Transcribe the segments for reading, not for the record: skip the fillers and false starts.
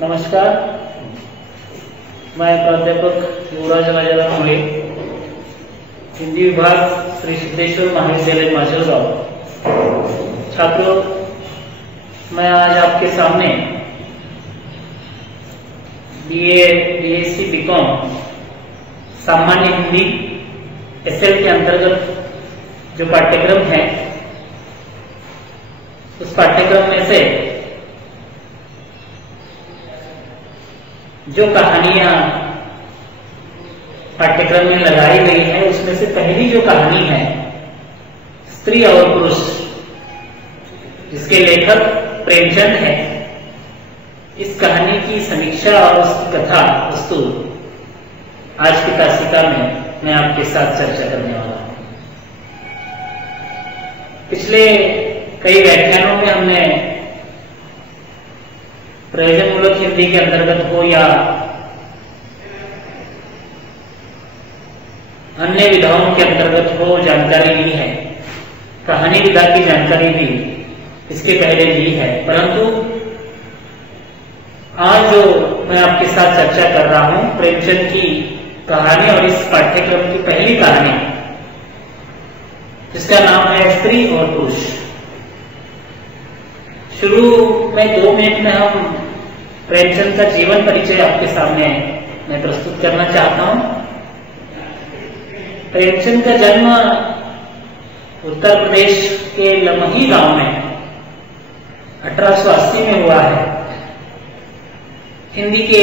नमस्कार, मैं प्राध्यापक युवराज राजाराम मुळे, हिंदी विभाग श्री सिद्धेश्वर महाविद्यालय माजलगांव। छात्रों, मैं आज आपके सामने बीए, बीएससी, बीकॉम सामान्य हिंदी एसएल के अंतर्गत जो पाठ्यक्रम है, उस पाठ्यक्रम में से जो कहानियां पाठ्यक्रम में लगाई गई है, उसमें से पहली जो कहानी है स्त्री और पुरुष, जिसके लेखक प्रेमचंद है, इस कहानी की समीक्षा और उसकी कथा वस्तु आज की तासिका में मैं आपके साथ चर्चा करने वाला हूं। पिछले कई व्याख्यानों में हमने प्रयोजनमूलक हिंदी के अंतर्गत हो या अन्य विधाओं के अंतर्गत हो जानकारी ली है, कहानी विधा की जानकारी भी इसके पहले ली है, परंतु आज जो मैं आपके साथ चर्चा कर रहा हूं प्रेमचंद की कहानी और इस पाठ्यक्रम की पहली कहानी, जिसका नाम है स्त्री और पुरुष। शुरू में 2 मिनट में हम प्रेमचंद का जीवन परिचय आपके सामने मैं प्रस्तुत करना चाहता हूं। प्रेमचंद का जन्म उत्तर प्रदेश के लमही गांव में 1880 में हुआ है। हिंदी के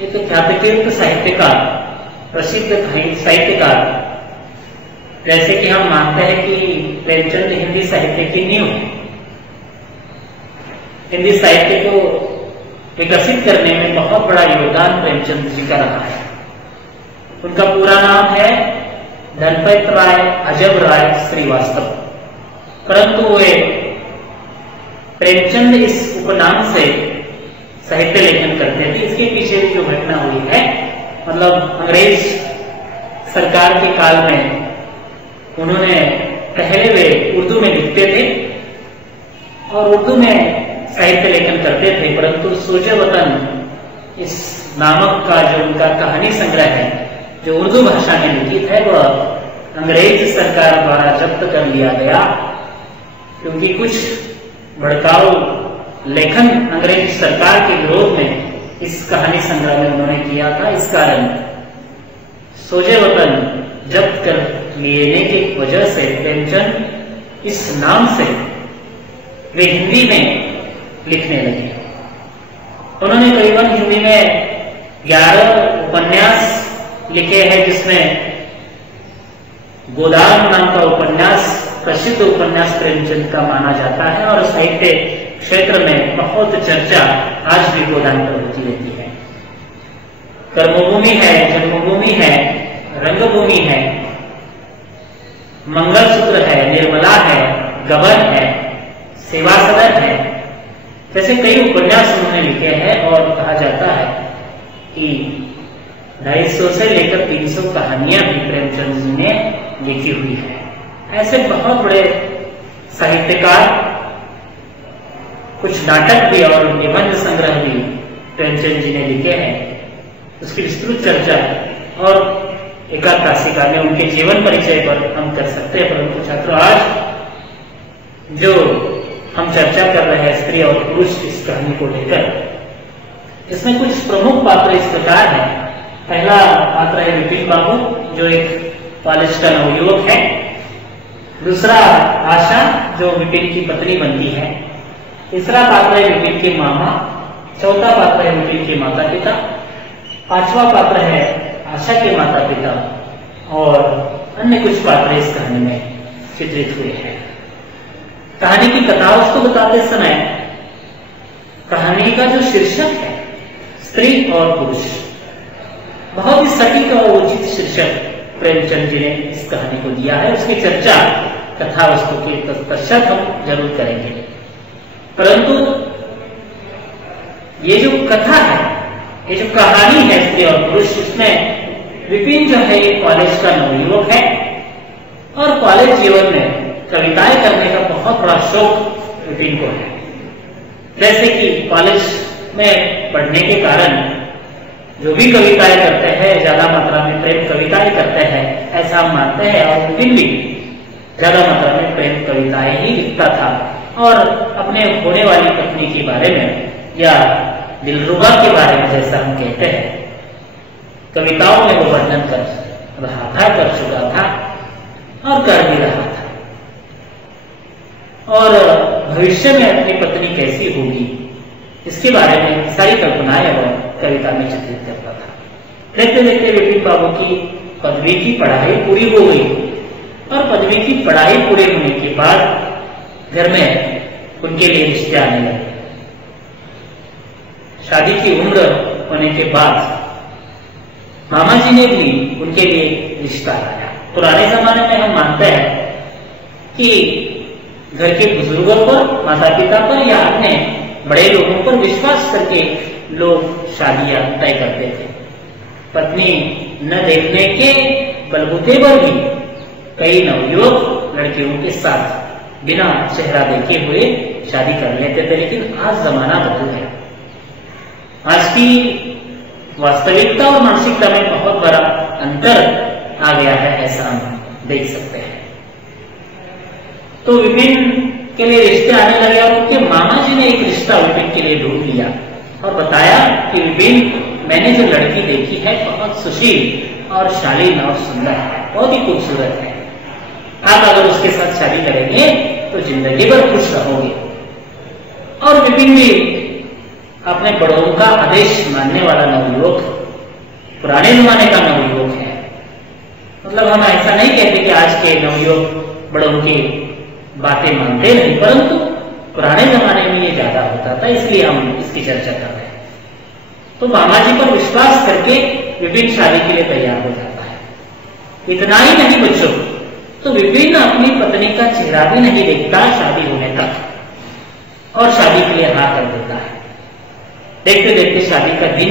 एक ख्यातिकीर्त साहित्यकार, प्रसिद्ध साहित्यकार, जैसे कि हम मानते हैं कि प्रेमचंद हिंदी साहित्य की नींव है। हिंदी साहित्य को विकसित करने में बहुत बड़ा योगदान प्रेमचंद जी का रहा है। उनका पूरा नाम है धनपत राय अजब राय श्रीवास्तव, परंतु वे प्रेमचंद इस उपनाम से साहित्य लेखन करते थे। इसके पीछे भी जो घटना हुई है, मतलब अंग्रेज सरकार के काल में उन्होंने पहले वे उर्दू में लिखते थे और उर्दू में साहित्य लेखन करते थे, परंतु सोचे वतन इस नामक का जो उनका कहानी संग्रह है, जो उर्दू भाषा में लिखित है, वह अंग्रेज सरकार द्वारा जब्त कर लिया गया, क्योंकि कुछ भड़काऊ लेखन अंग्रेज सरकार के विरोध में इस कहानी संग्रह में उन्होंने किया था। इस कारण सोचे वतन जब्त कर लेने की वजह से प्रेमचंद इस नाम से वे हिंदी में लिखने लगे। उन्होंने करीबन हिंदी में 11 उपन्यास लिखे हैं, जिसमें गोदान नाम का उपन्यास प्रसिद्ध उपन्यास प्रेमचंद का माना जाता है और साहित्य क्षेत्र में बहुत चर्चा आज भी गोदान पर होती रहती है। कर्मभूमि है, जन्मभूमि है, रंगभूमि है, मंगलसूत्र है, निर्मला है, गबन है, सेवा सदन है, जैसे कई उपन्यास उन्होंने लिखे हैं और कहा जाता है कि 250 से लेकर 300 कहानियां भी प्रेमचंद जी ने लिखी हुई है। ऐसे बहुत बड़े साहित्यकार, कुछ नाटक भी और निबंध संग्रह भी प्रेमचंद जी ने लिखे हैं। उसकी विस्तृत चर्चा और एकाध तासिका में उनके जीवन परिचय पर हम कर सकते हैं, परंतु छात्रों आज जो हम चर्चा कर रहे हैं स्त्री और पुरुष इस कहानी को लेकर, इसमें कुछ प्रमुख पात्र इस प्रकार हैं। पहला पात्र है विपिन बाबू, जो एक कॉलेज का नवयुवक है। दूसरा आशा, जो विपिन की पत्नी बनती है। तीसरा पात्र है विपिन के मामा। चौथा पात्र है विपिन के माता पिता। पांचवा पात्र है आशा के माता पिता और अन्य कुछ पात्र इस कहानी में चित्रित हुए हैं। कहानी की कथा वस्तु बताते समय कहानी का जो शीर्षक है स्त्री और पुरुष, बहुत ही सटीक और उचित शीर्षक प्रेमचंद जी ने इस कहानी को दिया है। उसकी चर्चा कथा वस्तु के पश्चात हम जरूर करेंगे, परंतु ये जो कथा है, ये जो कहानी है स्त्री और पुरुष, इसमें विपिन जो है ये कॉलेज का नवयुवक है और कॉलेज जीवन में कविताएं करने का बहुत बड़ा शौक विपिन को है। जैसे कि कॉलेज में पढ़ने के कारण जो भी कविताएं करते हैं ज्यादा मात्रा में प्रेम कविताएं करते हैं ऐसा हम मानते हैं। और विपिन भी ज्यादा मात्रा में प्रेम कविताएं ही लिखता था और अपने होने वाली पत्नी के बारे में या दिलरुबा के बारे में जैसा हम कहते हैं कविताओं में वो वर्णन कर रहा था, कर चुका था और कर भी रहा था। और भविष्य में अपनी पत्नी कैसी होगी इसके बारे में सारी कल्पनाएं वह कविता में चित्रित करता था। देखते देखते विपिन बाबू की पदवी की पढ़ाई पूरी हो गई और पदवी की पढ़ाई पूरी होने के बाद घर में उनके लिए रिश्ते आने लगे। शादी की उम्र होने के बाद मामा जी ने भी उनके लिए रिश्ता लाया। पुराने जमाने में हम मानते हैं कि घर के बुजुर्गों पर, माता पिता पर या अन्य बड़े लोगों पर विश्वास करके लोग शादियां तय करते थे। पत्नी न देखने के बलबूते पर भी कई नवयुवक लड़कियों के साथ बिना चेहरा देखे हुए शादी कर लेते थे। लेकिन आज जमाना बदल है। आज की वास्तविकता और मानसिकता में बहुत बड़ा अंतर आ गया है, ऐसा हम देख सकते हैं। तो विपिन के लिए रिश्ते आने लगे और उनके मामा जी ने एक रिश्ता विपिन के लिए ढूंढ लिया और बताया कि विपिन मैंने जो लड़की देखी है बहुत सुशील और शालीन और सुंदर है, बहुत ही खूबसूरत है। आप अगर उसके साथ शादी करेंगे तो जिंदगी भर खुश रहोगे। और विपिन भी अपने बड़ों का आदेश मानने वाला नवयुवक, पुराने जमाने का नवयुवक है। मतलब हम ऐसा नहीं कहते कि आज के नवयुवक बड़ों की बातें मानते नहीं, परंतु पुराने जमाने में ये ज्यादा होता था, इसलिए हम इसकी चर्चा कर रहे हैं। तो मामा जी पर विश्वास करके विपिन शादी के लिए तैयार हो जाता है। इतना ही नहीं बच्चों, तो विपिन अपनी पत्नी का चेहरा भी नहीं देखता शादी होने तक और शादी के लिए हाँ कर देता है। देखते देखते शादी का दिन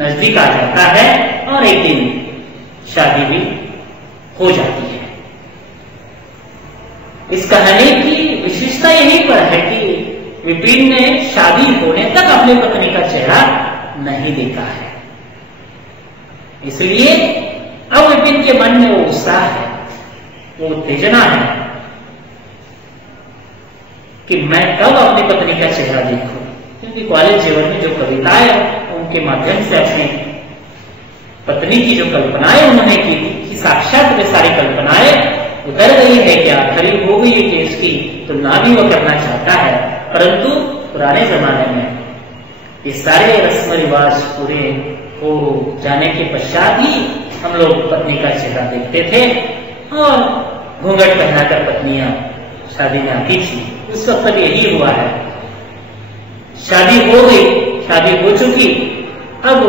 नजदीक आ जाता है और एक दिन शादी भी हो जाती है। इस कहानी की विशेषता यही पर है कि विपिन ने शादी होने तक अपनी पत्नी का चेहरा नहीं देखा है। इसलिए अब विपिन के मन में वो उत्साह है, वो उत्तेजना है कि मैं कब अपनी पत्नी का चेहरा देखूं। क्योंकि कॉलेज जीवन में जो कविताएं उनके माध्यम से अपनी पत्नी की जो कल्पनाएं उन्होंने की थी, साक्षात वे सारी कल्पनाएं उतर गई है क्या, खरी हो गई है कि इसकी तुलना भी वो करना चाहता है। परंतु पुराने जमाने में ये सारे रस्म रिवाज पूरे हो जाने के पश्चात ही हम लोग पत्नी का चेहरा देखते थे और घूंघट पहनाकर पत्नियां शादी में आती थी। उस वक्त तक यही हुआ है। शादी हो गई, शादी हो चुकी। अब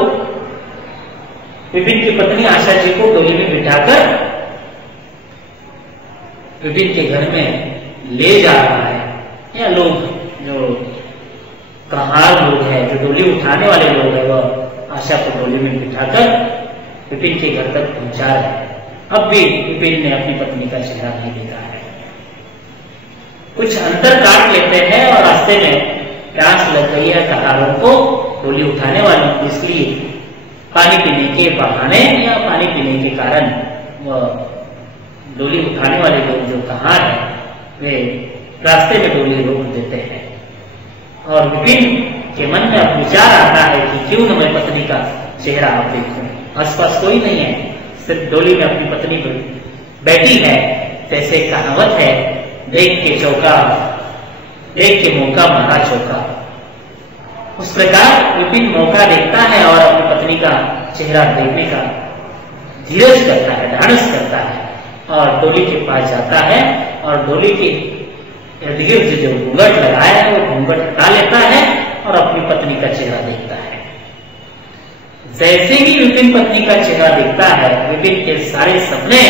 विपिन की पत्नी आशा जी को डोली में बिठाकर विपिन के घर में ले जा रहा है, या लोग जो कहार लोग हैं, जो डोली उठाने वाले लोग हैं, वह आशा को डोली में बिठाकर विपिन के घर तक पहुंचा रहे हैं। अब भी विपिन ने अपनी पत्नी का चेहरा नहीं देखा है। कुछ अंतर काट लेते हैं और रास्ते में प्यास लग गई है कहारों को, डोली उठाने वालों को, इसलिए पानी पीने के बहाने या पानी पीने के कारण वह डोली उठाने वाले लोग जो कहार हैं वे रास्ते में डोली रोक देते हैं। और विपिन के मन में अब विचार आता है कि क्यों न मैं पत्नी का चेहरा आप देखूं। आसपास कोई नहीं है, सिर्फ डोली में अपनी पत्नी बैठी है। जैसे कहावत है, देख के चौका, देख के मौका मारा चौका। उस प्रकार विपिन मौका देखता है और अपनी पत्नी का चेहरा देखने का धीरज करता है, ढाढ़स करता है और डोली के पास जाता है और डोली के इर्द गिर्द जो घूंघट लगाया है वो घूंघट हटा लेता है और अपनी पत्नी का चेहरा देखता है। जैसे ही विपिन पत्नी का चेहरा देखता है, विपिन के सारे सपने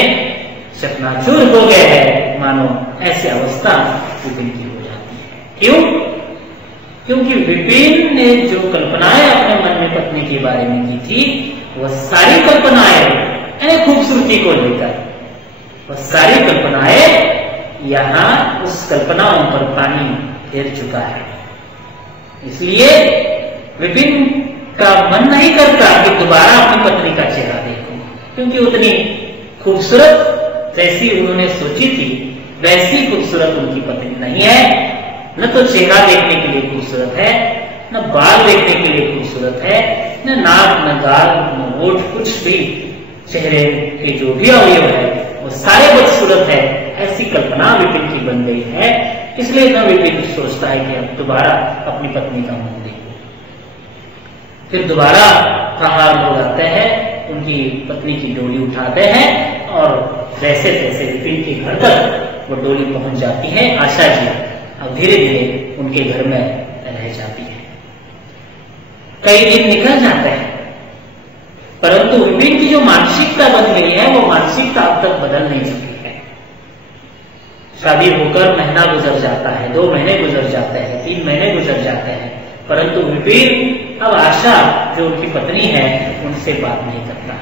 चकनाचूर हो गए हैं, मानो ऐसी अवस्था विपिन की हो जाती है। क्यों? क्योंकि विपिन ने जो कल्पनाएं अपने मन में पत्नी के बारे में की थी, वह सारी कल्पनाएं यानी खूबसूरती को लेकर, वह सारी कल्पनाएं यहां उस कल्पनाओं पर पानी फेर चुका है। इसलिए विपिन का मन नहीं करता कि दोबारा अपनी पत्नी का चेहरा देखूं, क्योंकि उतनी खूबसूरत जैसी उन्होंने सोची थी वैसी खूबसूरत उनकी पत्नी नहीं है। न तो चेहरा देखने के लिए खूबसूरत है, न बाल देखने के लिए खूबसूरत है, न नाक, न गाल, न होठ, कुछ भी चेहरे के जो भी अवयव है वो सारे बदसूरत है। ऐसी कल्पना विपिन की बन गई है। इसलिए न विपिन सोचता है कि अब दोबारा अपनी पत्नी का मुंह देखो। फिर दोबारा प्रहार लोग आते हैं, उनकी पत्नी की डोली उठाते हैं और जैसे तैसे विपिन के घर तक वो डोली पहुंच जाती है। आशा जी अब धीरे धीरे उनके घर में रह जाती है। कई दिन निकल जाते हैं, परंतु विपिन की जो मानसिकता बन गई है वो मानसिकता अब तक बदल नहीं चुकी है। शादी होकर महीना गुजर जाता है, 2 महीने गुजर जाते हैं, 3 महीने गुजर जाते हैं, परंतु विपिन अब आशा जो उनकी पत्नी है उनसे बात नहीं करता।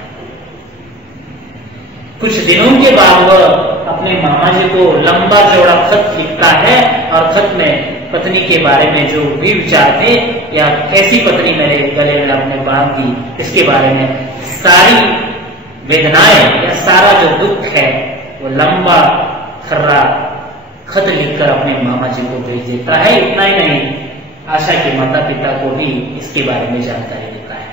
कुछ दिनों के बाद वह अपने मामा जी को लंबा चौड़ा खत लिखता है और खत में पत्नी के बारे में जो भी विचार थे या कैसी पत्नी मेरे गले में आपने बांध दी, इसके बारे में सारी वेदनाएं या सारा जो दुख है वो लंबा खर्रा खत लिखकर अपने मामा जी को भेज देता है। इतना ही नहीं, आशा के माता पिता को भी इसके बारे में जानकारी देता है।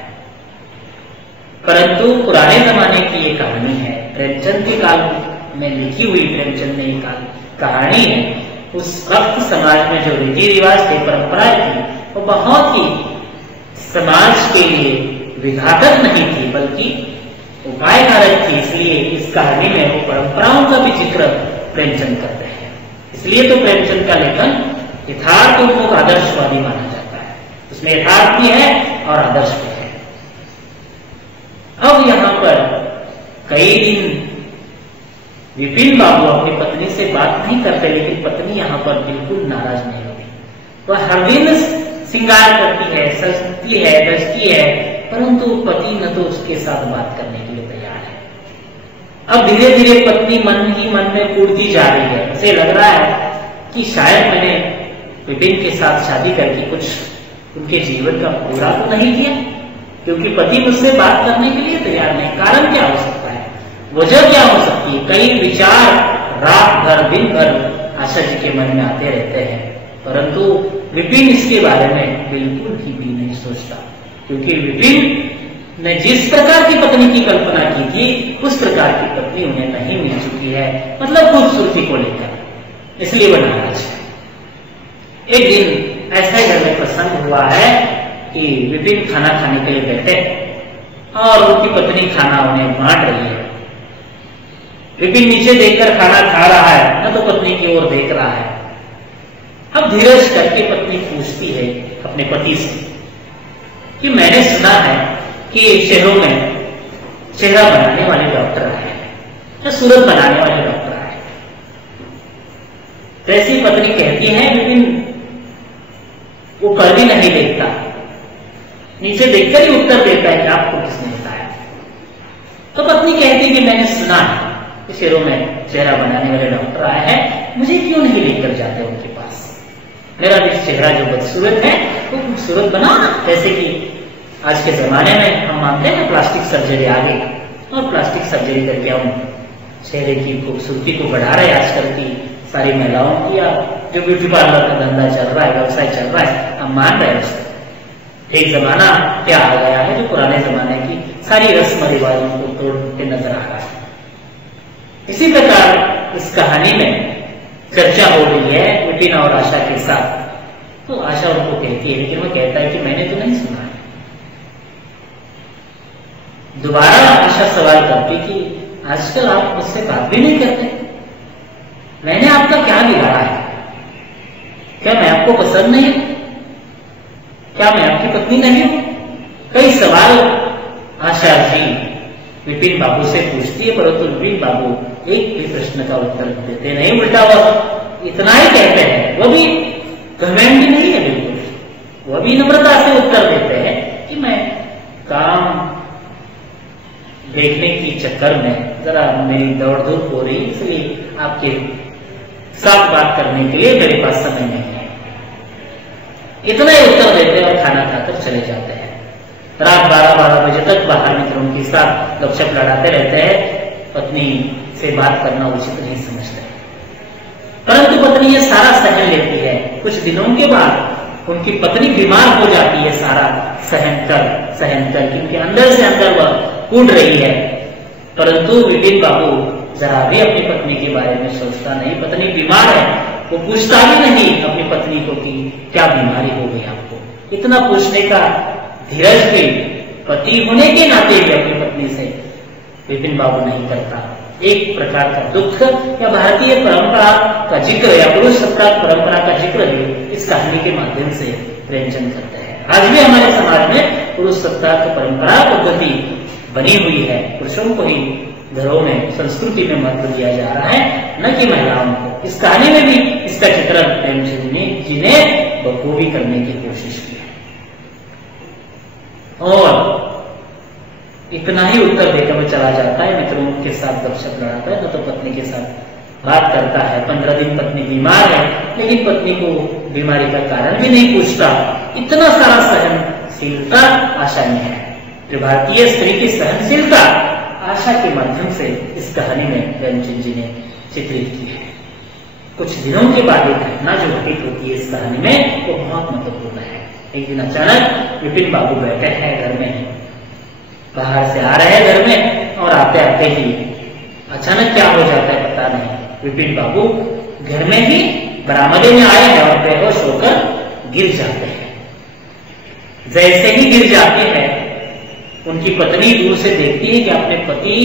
परंतु पुराने जमाने की ये कहानी है, प्रेमचंद के काल में लिखी हुई प्रेमचंद ने ये कहानी है। उस वक्त समाज में जो रीति रिवाज थे, परंपराएं थी, वो बहुत ही समाज के लिए विघातक नहीं थी बल्कि उपायकारक थी। इसलिए इस कहानी में वो परंपराओं का भी जिक्र प्रेमचंद करते हैं। इसलिए तो प्रेमचंद का लेखन यथार्थ को आदर्शवादी माना जाता है। उसमें यथार्थ भी है और आदर्श भी है। अब यहां पर कई दिन विपिन बाबू अपनी पत्नी से बात नहीं करते, लेकिन पत्नी यहां पर बिल्कुल नाराज नहीं होती। वह हर दिन श्रृंगार करती है, सजती है, गजती है, परंतु पति न तो उसके साथ बात करने के लिए तैयार है। अब धीरे धीरे पत्नी मन ही मन में कूदती जा रही है। उसे लग रहा है कि शायद मैंने विपिन के साथ शादी करके कुछ उनके जीवन का पूरा तो नहीं किया, क्योंकि पति मुझसे बात करने के लिए तैयार नहीं। कारण क्या हो सकता है, वजह क्या हो सकती है? कई विचार रात भर दिन भर आशा जी के मन में आते रहते हैं, परंतु विपिन इसके बारे में बिल्कुल भी नहीं सोचता, क्योंकि विपिन ने जिस प्रकार की पत्नी की कल्पना की थी उस प्रकार की पत्नी उन्हें नहीं मिल चुकी है, मतलब खूबसूरती को लेकर, इसलिए वह नाराज है। एक दिन ऐसा घर में प्रसंग हुआ है कि विपिन खाना खाने के लिए बैठे और उनकी पत्नी खाना उन्हें बांट रही है। विपिन नीचे देखकर खाना खा रहा है, न तो पत्नी की ओर देख रहा है। अब धीरज करके पत्नी पूछती है अपने पति से कि मैंने सुना है कि शहरों में चेहरा बनाने वाले डॉक्टर आए हैं या सूरत बनाने वाले डॉक्टर आए हैं। जैसी पत्नी कहती है विपिन वो कर भी नहीं देखता, नीचे देखकर ही उत्तर देता है कि आपको किसने बताया। तो पत्नी कहती कि मैंने सुना है कि शहरों में चेहरा बनाने वाले डॉक्टर आए हैं, मुझे क्यों नहीं लेकर जाते उनके पास? मेरा भी चेहरा जो बदसूरत है वो खूबसूरत बनाओ ना। जैसे कि आज के जमाने में हम मानते हैं प्लास्टिक सर्जरी आ गई और प्लास्टिक सर्जरी करके हम चेहरे की खूबसूरती को बढ़ा रहे हैं। आजकल की सारी महिलाओं की या जो ब्यूटी पार्लर का धंधा चल रहा है, व्यवसाय चल रहा है, हम मान रहे हैं उसको। एक जमाना क्या आ गया है जो पुराने जमाने की सारी रस्म रिवाजों को तोड़ते नजर आ रहा है। इसी प्रकार इस कहानी में चर्चा हो रही है विपिन और आशा के साथ। तो आशा उनको कहती है, लेकिन वो कहता है कि मैंने तो नहीं सुना है। दोबारा आशा सवाल करती कि आजकल आप मुझसे बात भी नहीं करते, मैंने आपका क्या बिगाड़ा है? क्या मैं आपको पसंद नहीं हूं? क्या मैं आपकी पत्नी नहीं हूं? कई सवाल आशा जी विपिन बाबू से पूछती है, परंतु विपिन बाबू एक भी प्रश्न का उत्तर देते नहीं, उल्टा वह इतना ही कहते हैं। वह भी घमंडी नहीं है बिल्कुल, वह भी नम्रता से उत्तर देते हैं कि मैं काम देखने की चक्कर में जरा मेरी दौड़ धूप हो रही, इसलिए आपके साथ बात करने के लिए मेरे पास समय नहीं है। इतना ही उत्तर देते हैं और खाना खाकर चले जाते हैं। रात 12-12 बजे तक बाहर मित्रों के साथ गपशप लड़ाते रहते हैं। पत्नी से बात करना उचित नहीं समझते, परंतु पत्नी ये सारा सहन लेती है। कुछ दिनों के बाद उनकी पत्नी बीमार हो जाती है, सारा सहन कर क्योंकि अंदर से अंदर वह कूद रही है। परंतु विपिन बाबू जरा भी अपनी पत्नी के बारे में सोचता नहीं। पत्नी बीमार है, वो पूछता भी नहीं अपनी पत्नी को कि क्या बीमारी हो गई आपको। इतना पूछने का धीरज भी पति होने के नाते भी अपनी पत्नी से विपिन बाबू नहीं करता। एक प्रकार का दुख या भारतीय परंपरा का जिक्र या पुरुष सत्ता परंपरा का जिक्र भी इस कहानी के माध्यम से प्रेमचंद करते हैं। आज भी हमारे समाज में पुरुष सत्ता की परंपरा पद्धति बनी हुई है। पुरुषों को ही घरों में संस्कृति में महत्व दिया जा रहा है, न कि महिलाओं को। इस कहानी में भी इसका चित्रण प्रेमचंद जी ने बखूबी करने की कोशिश की है। और इतना ही उत्तर देकर वो चला जाता है, मित्रों के साथ गपशप लड़ाता है, तो पत्नी के साथ बात करता है। 15 दिन पत्नी बीमार है, लेकिन पत्नी को बीमारी का कारण भी नहीं पूछता। इतना सारा सहनशीलता आशा में है। जो भारतीय स्त्री की सहनशीलता आशा के माध्यम से इस कहानी में प्रेमचंद जी ने चित्रित की है। कुछ दिनों के बाद एक घटना जो घटित होती है इस कहानी में, वो बहुत महत्वपूर्ण है। एक दिन अचानक विपिन बाबू बैठे हैं घर में, बाहर से आ रहे हैं घर में, और आते आते ही अचानक क्या हो जाता है पता नहीं। विपिन बाबू घर में ही बरामदे में आए हैं और बेहोश होकर गिर जाते हैं। जैसे ही गिर जाते हैं, उनकी पत्नी दूर से देखती है कि अपने पति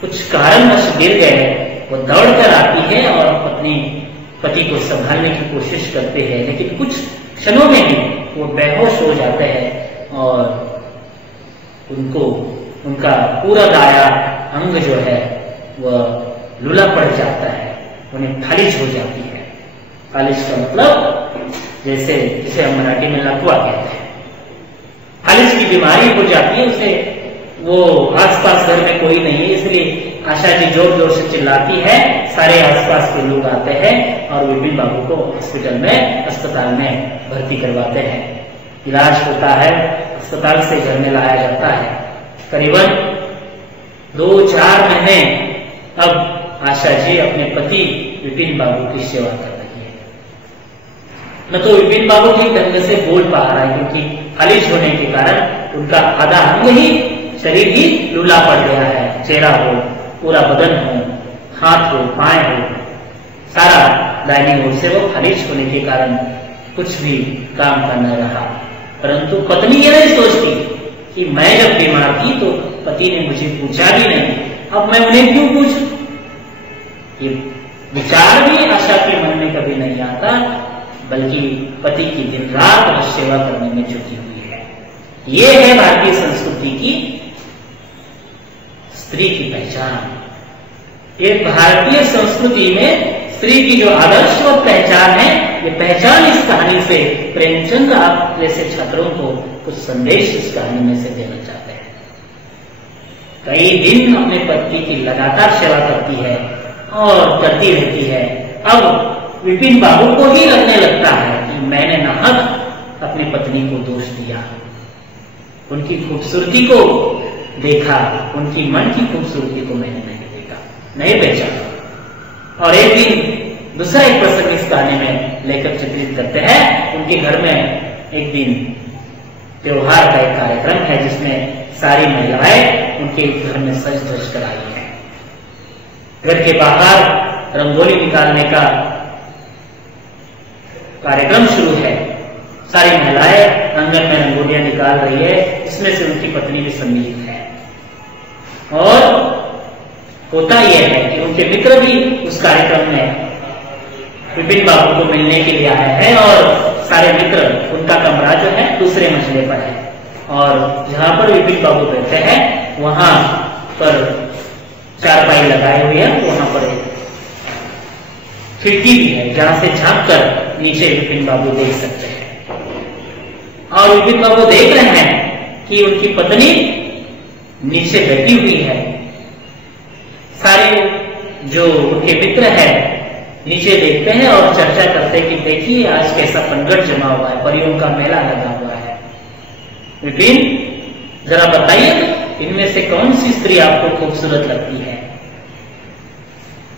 कुछ कारणवश गिर गए। वो दौड़कर आती है और पति को संभालने की कोशिश करते हैं, लेकिन कुछ क्षणों में ही वो बेहोश हो जाते हैं और उनका पूरा दाया अंग जो है वह लूला पड़ जाता है, उन्हें फालिज हो जाती है। फालिज का मतलब जिसे हम मराठी में लकवा कहते हैं। फालिज की बीमारी हो जाती है उसे। वो आसपास घर में कोई नहीं है, इसलिए आशा जी जोर जोर से चिल्लाती है। सारे आसपास के लोग आते हैं और विपिन बाबू को अस्पताल में भर्ती करवाते हैं। इलाज होता है, अस्पताल से घर में लाया जाता है। करीबन 2-4 महीने अब आशा जी अपने पति विपिन बाबू की सेवा कर रही है। न तो विपिन बाबू ठीक ढंग से बोल पा रहा है, क्योंकि फालिज होने के कारण उनका आधा अंग ही, शरीर ही लूला पड़ गया है। चेहरा हो, पूरा बदन हो, हाथ हो, पाए हो, सारा दाहिनी ओर से वो फालिज होने के कारण कुछ भी काम का न रहा। परंतु पत्नी ये नहीं सोचती कि मैं जब बीमार थी तो पति ने मुझे पूछा भी नहीं, अब मैं उन्हें क्यों पूछूं। ये विचार भी आशा के मन में कभी नहीं आता, बल्कि पति की दिन रात सेवा करने में जुटी हुई है। ये है भारतीय संस्कृति की स्त्री की पहचान। ये भारतीय संस्कृति में स्त्री की जो आदर्श और पहचान है, ये पहचान इस कहानी से प्रेमचंद आप जैसे छात्रों को कुछ संदेश इस कहानी में से देना चाहते हैं। कई दिन अपने पति की लगातार सेवा करती है और करती रहती है। अब विपिन बाबू को ही लगने लगता है कि मैंने नाहक अपनी पत्नी को दोष दिया। उनकी खूबसूरती को देखा, उनकी मन की खूबसूरती को मैंने नहीं देखा, नहीं पहचाना। और एक दिन दूसरा एक प्रसंग इस कहानी में लेकर चित्रित करते हैं। उनके घर में एक दिन त्योहार का एक कार्यक्रम है, जिसमें सारी महिलाएं उनके घर में सज धज कर आई हैं। घर के बाहर रंगोली निकालने का कार्यक्रम शुरू है। सारी महिलाएं आंगन में रंगोलियां निकाल रही है, इसमें से उनकी पत्नी भी सम्मिलित है। और होता यह है कि उनके मित्र भी उस कार्यक्रम में विपिन बाबू को मिलने के लिए आए हैं, और सारे मित्र, उनका कमरा जो है दूसरे मंजिले पर है, और जहां पर विपिन बाबू बैठे हैं वहां पर चारपाई लगाए हुए हैं। वहां पर एक खिड़की भी है, जहां से झांक कर नीचे विपिन बाबू देख सकते हैं। और विपिन बाबू देख रहे हैं कि उनकी पत्नी नीचे बैठी हुई है। सारे जो उनके मित्र हैं नीचे देखते हैं और चर्चा करते हैं कि देखिए आज कैसा पंगट जमा हुआ है, परियों का मेला लगा हुआ है। विपिन, जरा बताइए इनमें से कौन सी स्त्री आपको खूबसूरत लगती है?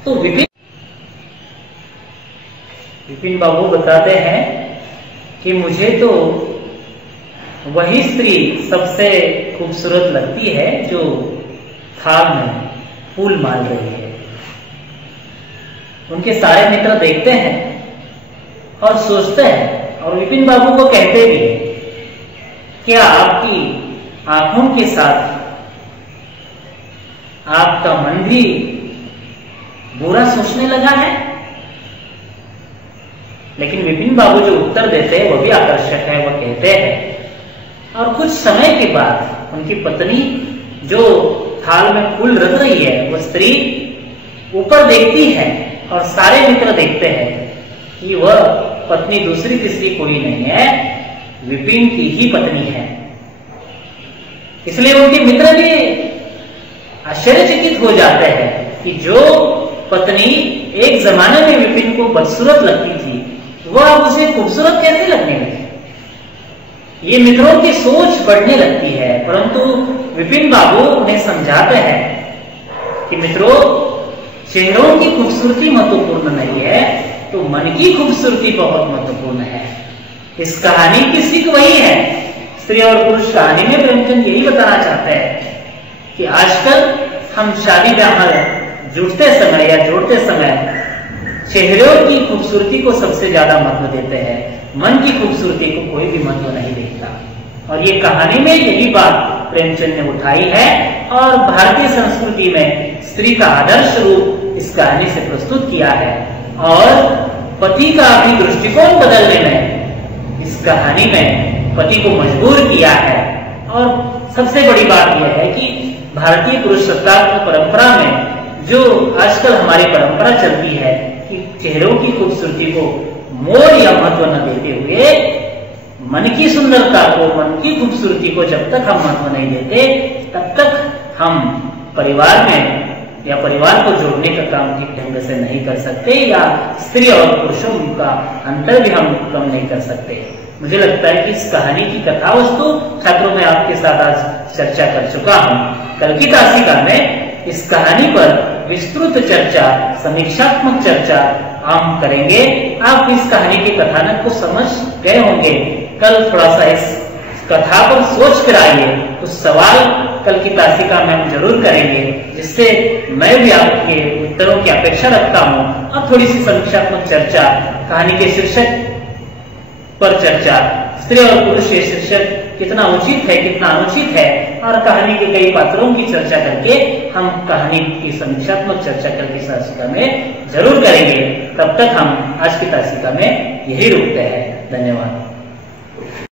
तो विपिन बाबू बताते हैं कि मुझे तो वही स्त्री सबसे खूबसूरत लगती है जो थाल में फूल माल रही है। उनके सारे मित्र देखते हैं और सोचते हैं और विपिन बाबू को कहते भी, क्या आपकी आंखों के साथ आपका मन भी बुरा सोचने लगा है? लेकिन विपिन बाबू जो उत्तर देते हैं वो भी आकर्षक है। वो कहते हैं, और कुछ समय के बाद उनकी पत्नी जो थाल में फूल रख रही है, वो स्त्री ऊपर देखती है और सारे मित्र देखते हैं कि वह पत्नी दूसरी तीसरी कोई नहीं है, विपिन की ही पत्नी है। इसलिए उनके मित्र भी आश्चर्यचकित हो जाते हैं कि जो पत्नी एक जमाने में विपिन को बदसूरत लगती थी, वह अब उसे खूबसूरत कैसे लगने लगी। ये मित्रों की सोच बढ़ने लगती है, परंतु विपिन बाबू उन्हें समझाते हैं कि मित्रों, चेहरों की खूबसूरती महत्वपूर्ण नहीं है, तो मन की खूबसूरती बहुत महत्वपूर्ण है। इस कहानी की सीख वही है। स्त्री और पुरुष कहानी में प्रेमचंद यही बताना चाहते हैं कि आजकल हम शादी ब्याह जुड़ते समय या जोड़ते समय चेहरों की खूबसूरती को सबसे ज्यादा महत्व देते हैं, मन की खूबसूरती को कोई भी महत्व नहीं देता। और ये कहानी में यही बात प्रेमचंद ने उठाई है और भारतीय संस्कृति में स्त्री का आदर्श रूप इस कहानी से प्रस्तुत किया है। और पति का भी दृष्टिकोण बदलने में इस कहानी में पति को मजबूर किया है। और सबसे बड़ी बात यह है कि भारतीय पुरुष सत्तात्मक परंपरा में जो आजकल हमारी परंपरा चलती है कि चेहरों की खूबसूरती को मोल या महत्व न देते हुए मन की सुंदरता को, मन की खूबसूरती को जब तक हम महत्व नहीं देते, तब तक हम परिवार में या परिवार को जोड़ने का काम ठीक ढंग से नहीं कर सकते, या स्त्री और पुरुषों का अंतर भी हम कम नहीं कर सकते। मुझे लगता है कि इस कहानी की कथा वस्तु छात्रों में आपके साथ आज चर्चा कर चुका हूं। कल की तासिका में इस कहानी पर विस्तृत चर्चा, समीक्षात्मक चर्चा हम करेंगे। आप इस कहानी के कथानक को समझ गए होंगे। कल थोड़ा सा इस कथा पर सोच कर आइए, कुछ सवाल कल की तासिका में हम जरूर करेंगे, जिससे मैं भी आपके उत्तरों की अपेक्षा रखता हूं। अब थोड़ी सी समीक्षात्मक चर्चा, कहानी के शीर्षक पर चर्चा, स्त्री और पुरुष ये शीर्षक कितना उचित है, कितना अनुचित है, और कहानी के कई पात्रों की चर्चा करके हम कहानी की समीक्षात्मक चर्चा कल की तासिका में जरूर करेंगे। तब तक हम आज की तासिका में यही रुकते हैं। धन्यवाद।